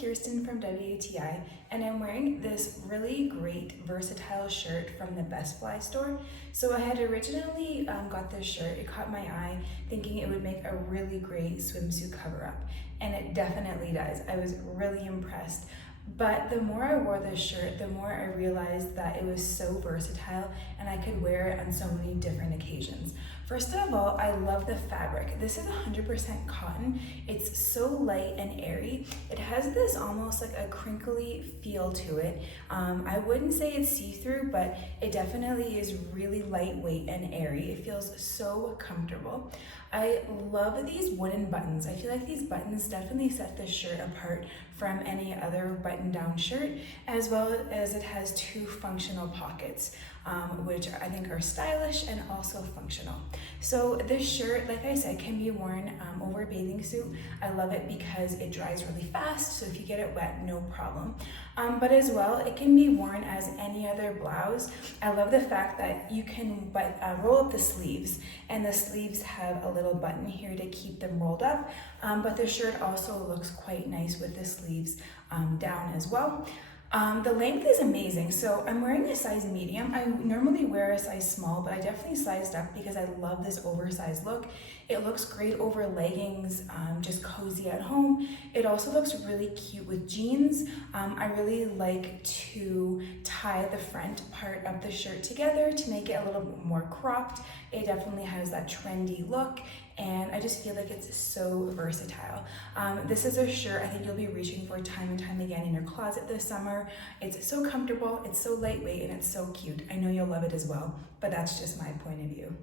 Kirsten from WATI, and I'm wearing this really great versatile shirt from the BESFLY store. So I had originally got this shirt, it caught my eye, thinking it would make a really great swimsuit cover up, and it definitely does. I was really impressed. But the more I wore this shirt, the more I realized that it was so versatile and I could wear it on so many different occasions. First of all, I love the fabric. This is 100% cotton. It's so light and airy. It has this almost like a crinkly feel to it. I wouldn't say it's see-through, but it definitely is really lightweight and airy. It feels so comfortable. I love these wooden buttons. I feel like these buttons definitely set this shirt apart from any other button-down shirt, as well as it has two functional pockets, which I think are stylish and also functional. So this shirt, like I said, can be worn over a bathing suit. I love it because it dries really fast, so if you get it wet, no problem. But as well, it can be worn as any other blouse. I love the fact that you can roll up the sleeves, and the sleeves have a little button here to keep them rolled up, but the shirt also looks quite nice with the sleeves down as well. The length is amazing. So I'm wearing a size medium. I normally wear a size small, but I definitely sized up because I love this oversized look. It looks great over leggings, just cozy at home. It also looks really cute with jeans. I really like to tie the front part of the shirt together to make it a little bit more cropped. It definitely has that trendy look, and I just feel like it's so versatile. This is a shirt I think you'll be reaching for time and time again in your closet this summer. It's so comfortable, it's so lightweight, and it's so cute. I know you'll love it as well, but that's just my point of view.